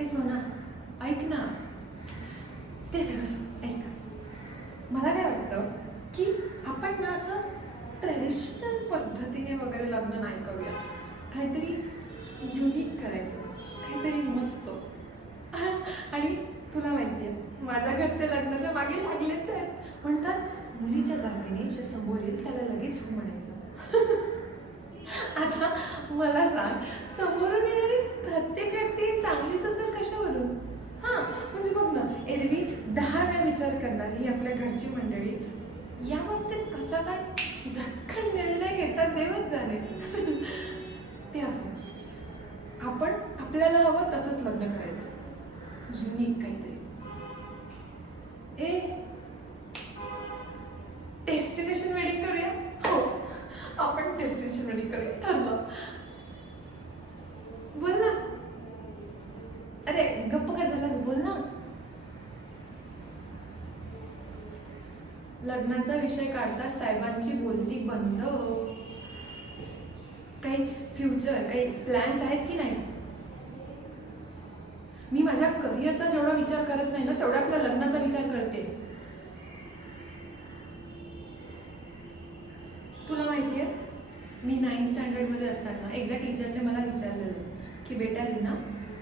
ए सोना, ऐक ना. ते सगळं ऐक. मला काय वाटतं की आपण ना असं ट्रेडिशनल पद्धतीने वगैरे लग्न नाही करूया. काहीतरी युनिक करायचं, काहीतरी मस्त. आणि तुला माहिती आहे, माझ्या घरचे लग्नाच्या मागे लागलेच आहेत. म्हणतात मुलीच्या जातीने जे समोर येईल त्याला लगेच हो म्हणायचं. आता मला सांग, समोरून येणारी प्रत्येक व्यक्ती चांगलीच असेल कशावरून? हां, म्हणजे बघ ना, एरवी 10 वेळा विचार करणारी ही आपल्या घरची मंडळी या बाबतीत कसा काय झटकन निर्णय घेतात देवच जाणे. ते असो, आपण आपल्याला हवं तसंच लग्न करायचं, युनिक काहीतरी. ए, डेस्टिनेशन वेडिंग करूया. हो, आपण डेस्टिनेशन वेडिंग करूया, ठरलं. बोल ना. अरे गप्प काय झालं, बोल ना. लग्नाचा विषय काढताच साहेबांची बोलती बंद. काही फ्युचर, काही प्लॅन्स आहेत की नाही? मी माझ्या करिअरचा जेवढा विचार करत नाही ना, तेवढा आपल्या लग्नाचा विचार करते. तुला माहिती आहे, मी 9th स्टँडर्डमध्ये असताना एकदा टीचरने मला विचारलेलं की बेटा रीना,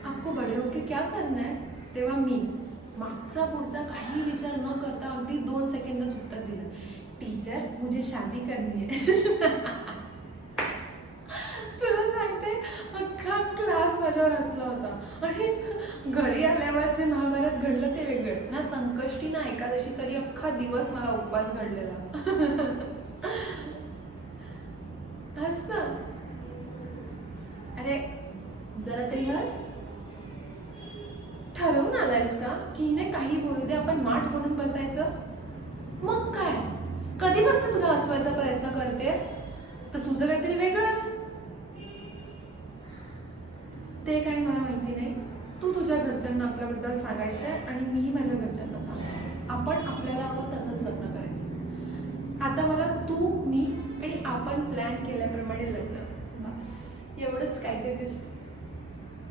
आपको बड़े होके क्या करना है? तेव्हा मी मागचा पुढचा काही विचार न करता अगदी 2 सेकंदात उत्तर दिलं, टीचर मुझे शादी करनी है. तुला सांगते, अख्खा क्लास माझ्यावर हसला होता. आणि घरी आल्यावर जे महाभारत घडलं ते वेगळंच ना. संकष्टी ना एकादशी तरी अख्खा दिवस मला उपवास घडलेला. हस ना. अरे जरा तरी हस. ठरवून आलायस का की हिने काही बोलू दे आपण माठ बनून बसायचं? मग काय, कधीपासून तुला हसवायचा प्रयत्न करते, तर तुझं काहीतरी वेगळंच. ते काही मला माहिती नाही. तू तुझ्या घरच्यांना आपल्याबद्दल सांगायचंय आणि मीही माझ्या घरच्यांना सांगते. आपण आपल्याला हवं तसंच